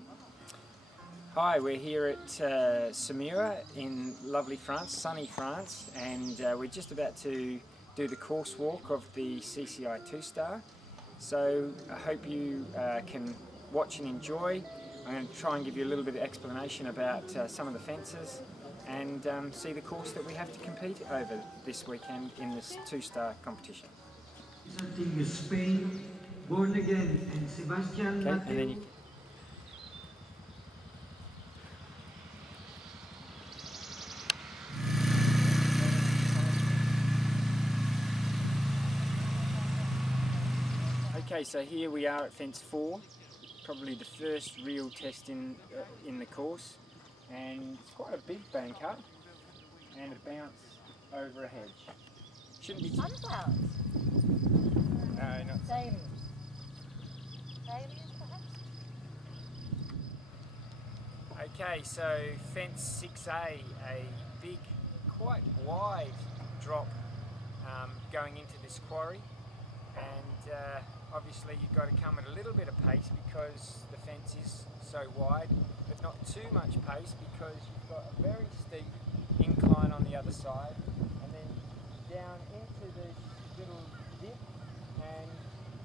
say? Hi, we're here at Saumur in lovely France, sunny France, and we're just about to do the course walk of the CCI 2-star. So I hope you can watch and enjoy. I'm going to try and give you a little bit of explanation about some of the fences and see the course that we have to compete over this weekend in this 2-star competition. Representing Spain, Born Again and Sebastian. Okay, and then you Okay, so here we are at fence 4, probably the first real test in the course, and it's quite a big bank up and a bounce over a hedge. Shouldn't be Sunflowers? No, not Dahlias. Dahlias, perhaps? Okay, so fence 6A, a big, quite wide drop going into this quarry, and obviously you've got to come at a little bit of pace because the fence is so wide, but not too much pace because you've got a very steep incline on the other side, and then down into this little dip and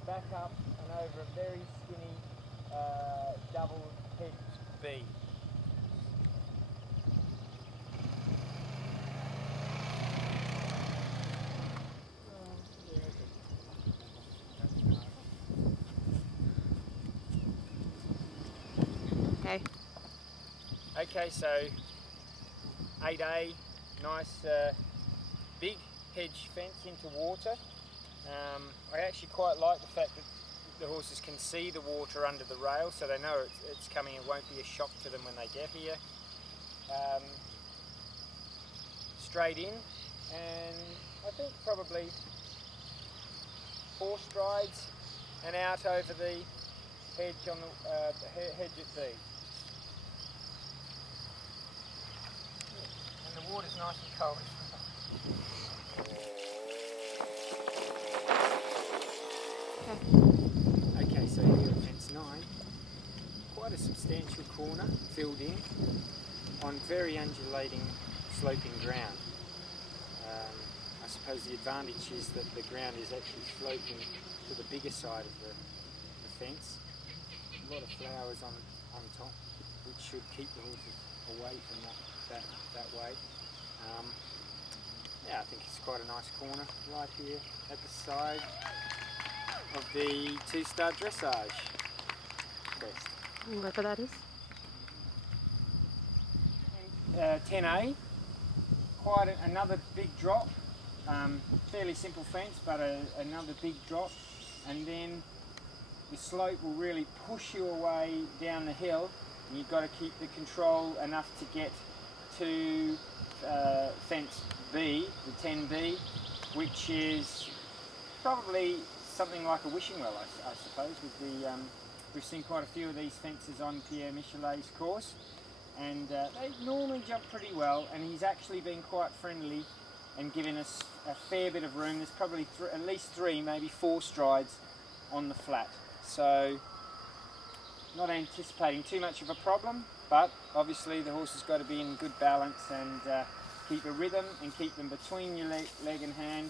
back up and over a very skinny double hedge B. Okay. Okay, so 8A, nice big hedge fence into water. I actually quite like the fact that the horses can see the water under the rail, so they know it's coming. It won't be a shock to them when they get here. Straight in, and I think probably 4 strides and out over the hedge on the hedge at B. And the water's nice and cold. Okay, so here at fence 9, quite a substantial corner filled in on very undulating sloping ground. I suppose the advantage is that the ground is actually sloping to the bigger side of the fence. A lot of flowers on top, which should keep the horses away from that way. Yeah, I think it's quite a nice corner right here at the side of the 2-star dressage crest. Whatever that is. 10A, quite another big drop. Fairly simple fence, but another big drop, and then the slope will really push you away down the hill, and you've got to keep the control enough to get to fence B, the 10B, which is probably something like a wishing well, I suppose. With the we've seen quite a few of these fences on Pierre Michelet's course, and they normally jump pretty well, and he's actually been quite friendly and giving us a fair bit of room. There's probably at least 3, maybe 4 strides on the flat. So not anticipating too much of a problem, but obviously the horse has got to be in good balance and keep a rhythm and keep them between your leg and hand,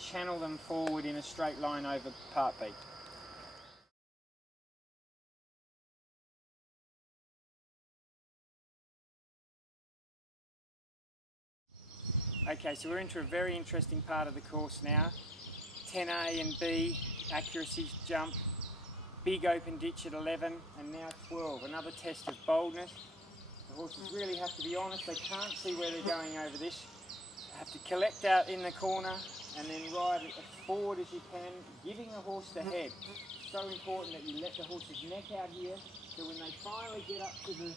channel them forward in a straight line over part B. Okay, so we're into a very interesting part of the course now. 10A and B, accuracy jump, big open ditch at 11, and now 12. Another test of boldness. The horses really have to be honest. They can't see where they're going over this. They have to collect out in the corner and then ride as forward as you can, giving the horse the head. It's so important that you let the horse's neck out here, so when they finally get up to the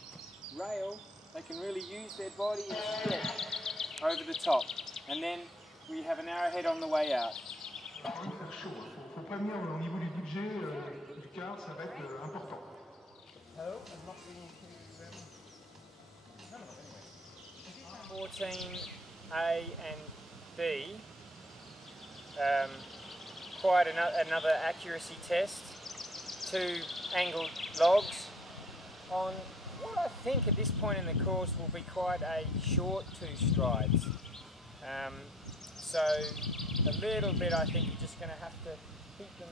rail, they can really use their body and stretch over the top. And then we have an arrowhead on the way out. Il va faire chaud. Faut prévenir au niveau du budget du car, ça va être important. Hello, I'm not being too... 14A and B, quite another accuracy test. 2 angled logs on what I think at this point in the course will be quite a short 2 strides. So a little bit, I think you're just going to have to keep them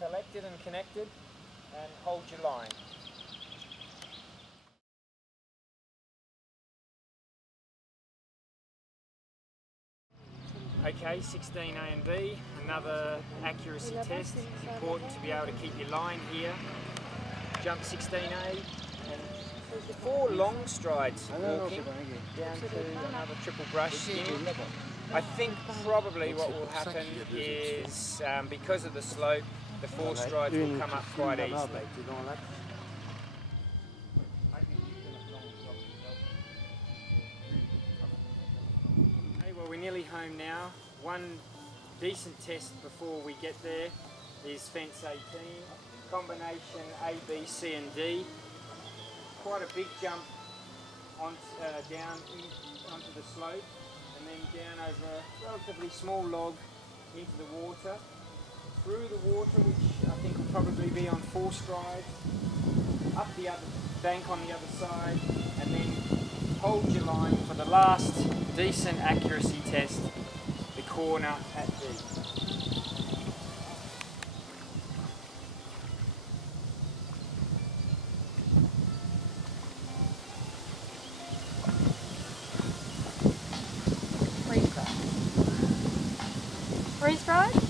collected and connected and hold your line. Okay, 16 A and B, another accuracy test. It's important to be able to keep your line here. Jump 16A and 4 long strides walking down to another triple brush skinny. I think probably what will happen is because of the slope, the 4 strides will come up quite easily. Well, we're nearly home now. One decent test before we get there is fence 18, combination A, B, C and D. Quite a big jump down onto the slope and then down over a relatively small log into the water, through the water, which I think will probably be on 4 strides, up the other bank on the other side, and then hold your line for the last decent accuracy test, the corner at D. Freeze dried?